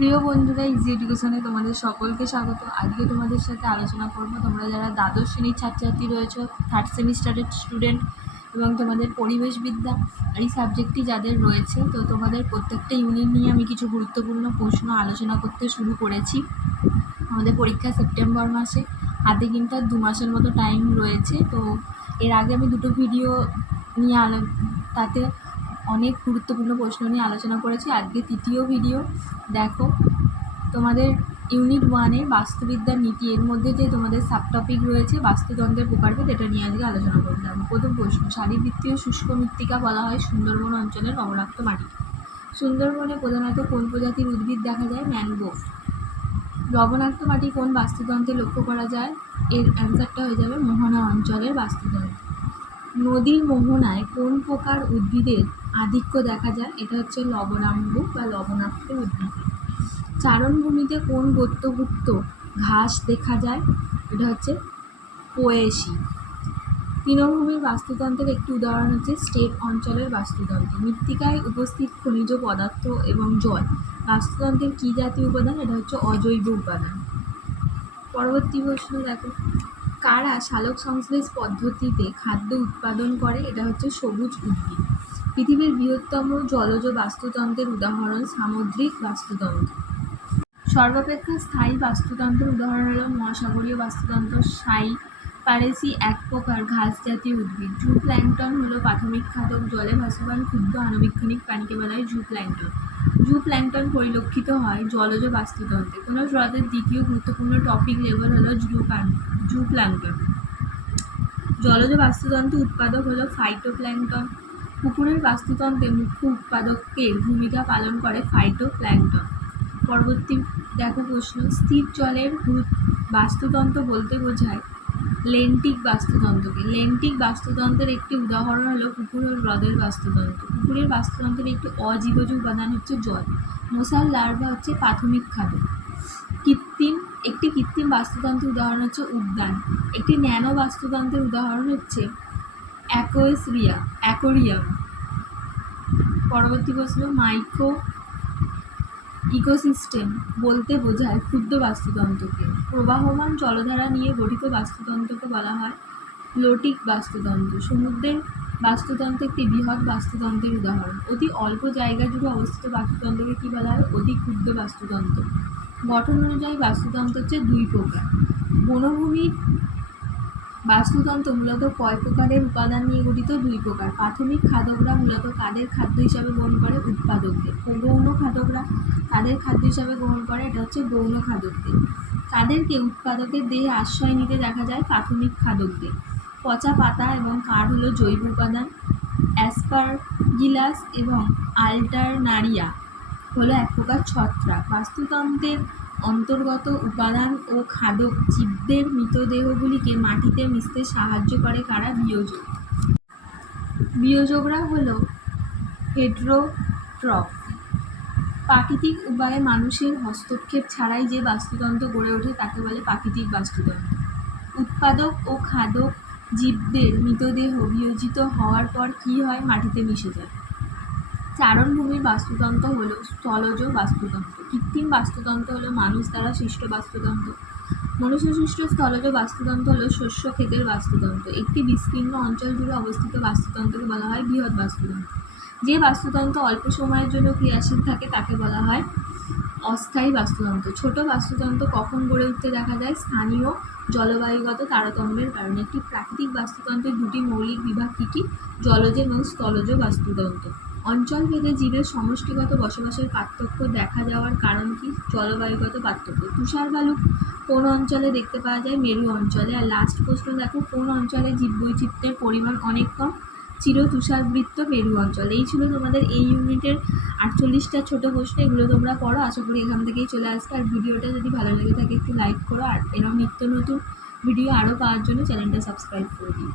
প্রিয় বন্ধুরা, ইজি এডুকেশনে তোমাদের সকলকে স্বাগত। আজকে তোমাদের সাথে আলোচনা করব তোমরা যারা দ্বাদশ শ্রেণীর ছাত্রছাত্রী রয়েছে, থার্ড সেমিস্টারের স্টুডেন্ট এবং তোমাদের পরিবেশবিদ্যা এই সাবজেক্টটি যাদের রয়েছে, তো তোমাদের প্রত্যেকটা ইউনিট নিয়ে আমি কিছু গুরুত্বপূর্ণ প্রশ্ন আলোচনা করতে শুরু করেছি। আমাদের পরীক্ষা সেপ্টেম্বর মাসে, হাতে কিন্তু আর 2 মাসের মতো টাইম রয়েছে। তো এর আগে আমি দুটো ভিডিও নিয়ে তাতে অনেক গুরুত্বপূর্ণ প্রশ্ন নিয়ে আলোচনা করেছি। আজকে তৃতীয় ভিডিও। দেখো, তোমাদের ইউনিট 1-এ বাস্তুবিদ্যার নীতি, এর মধ্যে যে তোমাদের সাবটপিক রয়েছে বাস্তুতন্ত্রের প্রকারভেদ, এটা নিয়ে আজকে আলোচনা করতে হবে। প্রথম প্রশ্ন, শারীরবৃত্তীয় শুষ্ক মৃত্তিকা বলা হয় সুন্দরবন অঞ্চলের লবণাক্ত মাটি। সুন্দরবনে প্রধানত কোন প্রজাতির উদ্ভিদ দেখা যায়? ম্যানগ্রোভ। লবণাক্ত মাটি কোন বাস্তুতন্ত্রে লক্ষ্য করা যায়? এর অ্যান্সারটা হয়ে যাবে মোহনা অঞ্চলের বাস্তুতন্ত্র। নদীর মোহনায় কোন প্রকার উদ্ভিদের আধিক্য দেখা যায়? এটা হচ্ছে লবণাম্ব বা লবণাক্ত উদ্ভিদ। চারণভূমিতে কোন গোত্রভুক্ত ঘাস দেখা যায়? এটা হচ্ছে পোয়েসি। তৃণভূমির বাস্তুতন্ত্রের একটি উদাহরণ হচ্ছে স্টেপ অঞ্চলের বাস্তুতন্ত্র। মৃত্তিকায় উপস্থিত খনিজ পদার্থ এবং জল বাস্তুতন্ত্রের কী জাতীয় উপাদান? এটা হচ্ছে অজৈব উপাদান। পরবর্তী প্রশ্ন দেখো, কারা সালোক সংশ্লেষ পদ্ধতিতে খাদ্য উৎপাদন করে? এটা হচ্ছে সবুজ উদ্ভিদ। পৃথিবীর বৃহত্তম জলজ বাস্তুতন্ত্রের উদাহরণ সামুদ্রিক বাস্তুতন্ত্র। সর্বাপেক্ষা স্থায়ী বাস্তুতন্ত্রের উদাহরণ হলো মহাসাগরীয় বাস্তুতন্ত্র। সাইপারেসি এক প্রকার ঘাস জাতীয় উদ্ভিদ। জুপ্ল্যাঙ্কটন হলো প্রাথমিক খাদক। জলে ভাসমান ক্ষুদ্র আণুবীক্ষণিক প্রাণীকে বলা হয় জুপ্ল্যাঙ্কটন। জুপ্ল্যাঙ্কটন পরিলক্ষিত হয় জলজ বাস্তুতন্ত্রে। কোনো হ্রদের দ্বিতীয় গুরুত্বপূর্ণ টপিক লেভেল হলো জুপ্ল্যাঙ্কটন। জলজ বাস্তুতন্ত্রের উৎপাদক হলো ফাইটোপ্ল্যাঙ্কটন। পুকুরের বাস্তুতন্ত্রে মুখ্য উৎপাদকের ভূমিকা পালন করে ফাইটোপ্ল্যাঙ্কটন। পরবর্তী দেখো প্রশ্ন, স্থির জলের বাস্তুতন্ত্র বলতে বোঝায় লেন্টিক বাস্তুতন্ত্রকে। লেন্টিক বাস্তুতন্ত্রের একটি উদাহরণ হলো পুকুর ও হ্রদের বাস্তুতন্ত্র। পুকুরের বাস্তুতন্ত্রের একটি অজীবজ উপাদান হচ্ছে জল। মশার লার্ভা হচ্ছে প্রাথমিক খাদ্য। একটি কৃত্রিম বাস্তুতন্ত্রের উদাহরণ হচ্ছে উদ্যান। একটি ন্যানো বাস্তুতন্ত্রের উদাহরণ হচ্ছে অ্যাকোয়ারিয়াম। পরবর্তী প্রশ্ন, মাইক্রো ইকোসিস্টেম বলতে বোঝায় ক্ষুদ্র বাস্তুতন্ত্রকে। প্রবাহমান জলধারা নিয়ে গঠিত বাস্তুতন্ত্রকে বলা হয় ফ্লোটিক বাস্তুতন্ত্র। সমুদ্রের বাস্তুতন্ত্র একটি বৃহৎ বাস্তুতন্ত্রের উদাহরণ। অতি অল্প জায়গা জুড়ে অবস্থিত বাস্তুতন্ত্রকে কী বলা হয়? অতি ক্ষুদ্র বাস্তুতন্ত্র। গঠন অনুযায়ী বাস্তুতন্ত্র হচ্ছে 2 প্রকার। বনভূমির বাস্তুতন্ত্র মূলত কয় প্রকারের উপাদান নিয়ে গঠিত? 2 প্রকার। প্রাথমিক খাদকরা মূলত কাদের খাদ্য হিসাবে গ্রহণ করে? উৎপাদকদের। গৌণ খাদকরা কাদের খাদ্য হিসাবে গ্রহণ করে? এটা হচ্ছে গৌণ খাদকদের। তাদেরকে উৎপাদকের দেহে আশ্রয় নিতে দেখা যায়? প্রাথমিক খাদকদের। পচা পাতা এবং কাঠ হলো জৈব উপাদান। অ্যাসপারগিলাস এবং আল্টারনারিয়া হলো এক প্রকার ছত্রাক। বাস্তুতন্ত্রের অন্তর্গত উপাদান ও খাদক জীবদের মৃতদেহগুলিকে মাটিতে মিশতে সাহায্য করে কারা? বিয়োজক। বিয়োজকরা হলো হেটেরোট্রফ। প্রাকৃতিক উপায়ে মানুষের হস্তক্ষেপ ছাড়াই যে বাস্তুতন্ত্র গড়ে ওঠে তাকে বলে প্রাকৃতিক বাস্তুতন্ত্র। উৎপাদক ও খাদক জীবদের মৃতদেহ বিয়োজিত হওয়ার পর কী হয়? মাটিতে মিশে যায়। চারণভূমির বাস্তুতন্ত্র হলো স্থলজ বাস্তুতন্ত্র। কৃত্রিম বাস্তুতন্ত্র হলো মানুষ দ্বারা সৃষ্ট বাস্তুতন্ত্র। মনুষ্যসৃষ্ট স্থলজ বাস্তুতন্ত্র হলো শস্য ক্ষেতের বাস্তুতন্ত্র। একটি বিস্তীর্ণ অঞ্চল জুড়ে অবস্থিত বাস্তুতন্ত্রকে বলা হয় বৃহৎ বাস্তুতন্ত্র। যে বাস্তুতন্ত্র অল্প সময়ের জন্য ক্রিয়াশীল থাকে তাকে বলা হয় অস্থায়ী বাস্তুতন্ত্র। ছোট বাস্তুতন্ত্র কখন গড়ে উঠতে দেখা যায়? স্থানীয় জলবায়ুগত তারতম্যের কারণে। একটি প্রাকৃতিক বাস্তুতন্ত্রের 2টি মৌলিক বিভাগ কী কী? জলজ এবং স্থলজ বাস্তুতন্ত্র। অঞ্চলভেদে জীবের সমষ্টিগত বসবাসের পার্থক্য দেখা যাওয়ার কারণ কি? জলবায়ুগত পার্থক্য। তুষার ভালুক কোন অঞ্চলে দেখতে পাওয়া যায়? মেরু অঞ্চলে। আর লাস্ট প্রশ্ন দেখো, কোন অঞ্চলে জীববৈচিত্র্যের পরিমাণ অনেক কম? চির তুষারবৃত্ত মেরু অঞ্চল। এই ছিল তোমাদের এই ইউনিটের 48টা ছোট প্রশ্ন। এগুলো তোমরা পড়ো, আশা করি এখান থেকেই চলে আসবে। আর ভিডিওটা যদি ভালো লেগে থাকে একটু লাইক করো, আর এরকম নিত্য নতুন ভিডিও আরও পাওয়ার জন্য চ্যানেলটা সাবস্ক্রাইব করে দিও।